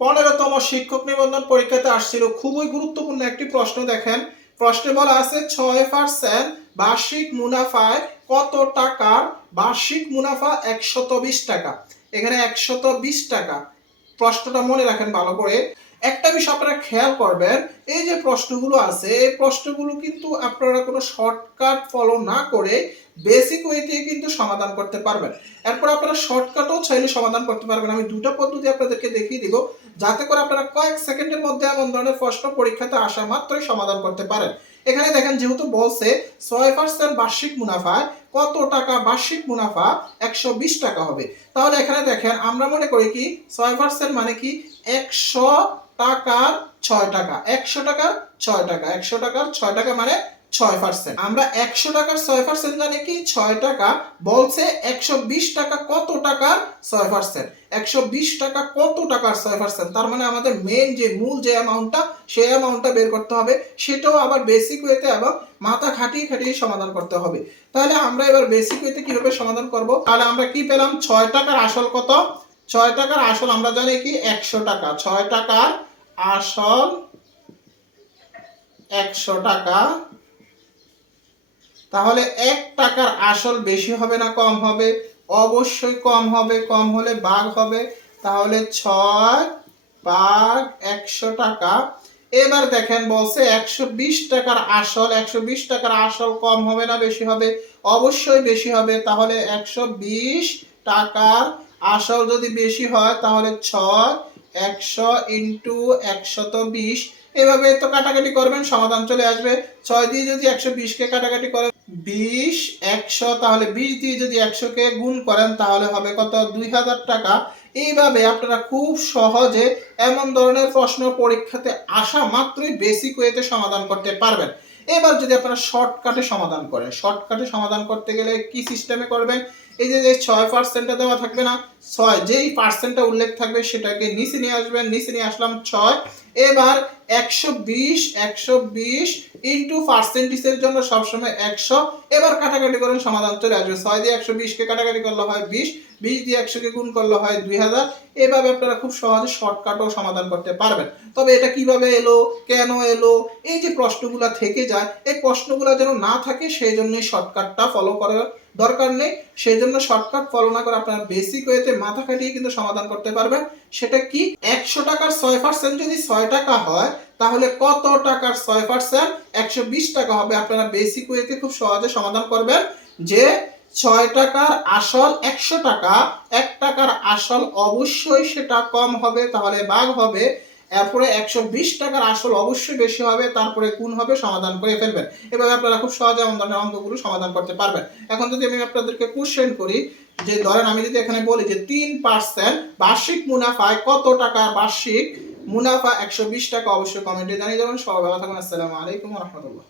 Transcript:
পনেরোতম শিক্ষক নিবন্ধন পরীক্ষাতে আসছিল। খুবই গুরুত্বপূর্ণ একটি প্রশ্ন দেখেন। প্রশ্নে বলা আছে, ছয় পার্সেন্ট বার্ষিক মুনাফায় কত টাকার বার্ষিক মুনাফা? একশত বিশ টাকা। এখানে একশত বিশ টাকা। প্রশ্নটা মনে রাখেন ভালো করে। একটা বিষয় আপনারা খেয়াল করবেন, এই যে প্রশ্নগুলো আছে, এই প্রশ্নগুলো কিন্তু আপনারা কোনো শর্টকাট ফলো না করে বেসিক ওয়েতে কিন্তু সমাধান করতে পারবেন। এরপর আপনারা শর্টকাটও চাইলে সমাধান করতে পারবেন। আমি দুটো পদ্ধতি আপনাদেরকে দেখিয়ে দিব, যাতে করে আপনারা কয়েক সেকেন্ডের মধ্যে এমন ধরনের প্রশ্ন পরীক্ষাতে আসা মাত্রই সমাধান করতে পারেন। এখানে দেখেন যেহেতু বলছে ছয় পার্সেন্ট বার্ষিক মুনাফায় কত টাকা বার্ষিক মুনাফা? একশো বিশ টাকা হবে। তাহলে এখানে দেখেন, আমরা মনে করি কি? ছয় পার্সেন্ট মানে কি? একশো টাকার ছয় টাকা। একশো টাকার ছয় টাকা। একশো টাকার ছয় টাকা মানে ছয় পার্সেন্ট আমরা একশো টাকার ছয় পার্সেন্ট জানি কি? ছয় টাকা বলছে একশো বিশ টাকা কত টাকার ছয় পার্সেন্ট একশো বিশ টাকা কত টাকার ছয় পার্সেন্ট তার মানে আমাদের মেন যে মূল যে অ্যামাউন্টটা সেই অ্যামাউন্টটা বের করতে হবে। সেটাও আবার বেসিক ওয়েতে এবং মাথা খাটিয়ে খাটিয়ে সমাধান করতে হবে। তাহলে আমরা এবার বেসিক ওয়েতে কীভাবে সমাধান করব? তাহলে আমরা কি পেলাম? ছয় টাকার আসল কত? ছয় টাকার আসল আমরা জানি কি? একশো টাকা। ছয় টাকার আসল একশো টাকা তাহলে এক টাকার আসল বেশি হবে না কম হবে? অবশ্যই কম হবে। কম হলে ভাগ হবে। তাহলে ছয় ভাগ একশো টাকা। এবার দেখেন বলছে একশো বিশ টাকার আসল, একশো বিশ টাকার আসল কম হবে না বেশি হবে? অবশ্যই বেশি হবে। তাহলে একশো বিশ টাকার আসল যদি বেশি হয়, তাহলে ছয় একশো ইন্টু একশত বিশ। এভাবে তো কাটাকাটি করবেন, সমাধান চলে আসবে। ছয় দিয়ে যদি একশো বিশকে কাটাকাটি করেন বিশ, একশো, তাহলে বিশ দিয়ে যদি একশোকে গুণ করেন, তাহলে হবে কত? দুই হাজার টাকা। এইভাবে আপনারা খুব সহজে এমন ধরনের প্রশ্ন পরীক্ষাতে আসা মাত্রই বেসিক ওয়েতে সমাধান করতে পারবেন। এবার যদি আপনারা শর্টকাটে সমাধান করেন শর্টকাটে সমাধান করতে গেলে কি সিস্টেমে করবেন? এই যে ছয় পার্সেন্টটা দেওয়া থাকবে না, ছয়, যেই পার্সেন্টটা উল্লেখ থাকবে সেটাকে নিচে নিয়ে আসবেন, নিচে নিয়ে আসলাম ছয়। এবার একশো বিশ একশো বিশ ইন্টু পার্সেন্টেজের জন্য সবসময় একশো। এবার কাটাকাটি করেন সমাধান চলে আসবে। ছয় দিয়ে একশো বিশকে কাটাকাটি করলে হয় বিশ বিশ দিয়ে একশোকে গুণ করলে হয় দুই হাজার। এভাবে আপনারা খুব সহজে শর্টকাটও সমাধান করতে পারবেন। তবে এটা কীভাবে এলো, কেন এলো, এই যে প্রশ্নগুলো থেকে যায়, এই প্রশ্নগুলো যেন না থাকে, সেই জন্যই শর্টকাটটা ফলো করার দরকার নেই। সেই জন্য শর্টকাট ফলো না করে আপনারা বেসিক ওয়েতে মাথা খাটিয়ে কিন্তু সমাধান করতে পারবেন। সেটা কি? একশো টাকার ছয় পার্সেন্ট যদি ছয় টাকা হয় তাহলে কত টাকার ছয় পার্সেন্ট একশো বিশ টাকা হবে। আপনারা বেসিক ওয়েতে খুব সহজে সমাধান করবেন যে ছয় টাকার আসল একশো টাকা, এক টাকার আসল অবশ্যই সেটা কম হবে, তাহলে ভাগ হবে। এরপরে একশো বিশ টাকার আসল অবশ্যই বেশি হবে, তারপরে কোন হবে, সমাধান করে ফেলবেন। এভাবে আপনারা খুব সহজে এমন ধরনের অঙ্কগুলো সমাধান করতে পারবেন। এখন যদি আমি আপনাদেরকে কোশ্চেন করি, যে ধরেন আমি যদি এখানে বলি যে তিন পার্সেন্ট বার্ষিক মুনাফায় কত টাকা বার্ষিক মুনাফা একশো বিশ টাকা অবশ্যই কমেন্টে জানিয়ে দেবেন সবাই ভালো থাকুন। আসসালামু আলাইকুম রহমতুল্লাহ।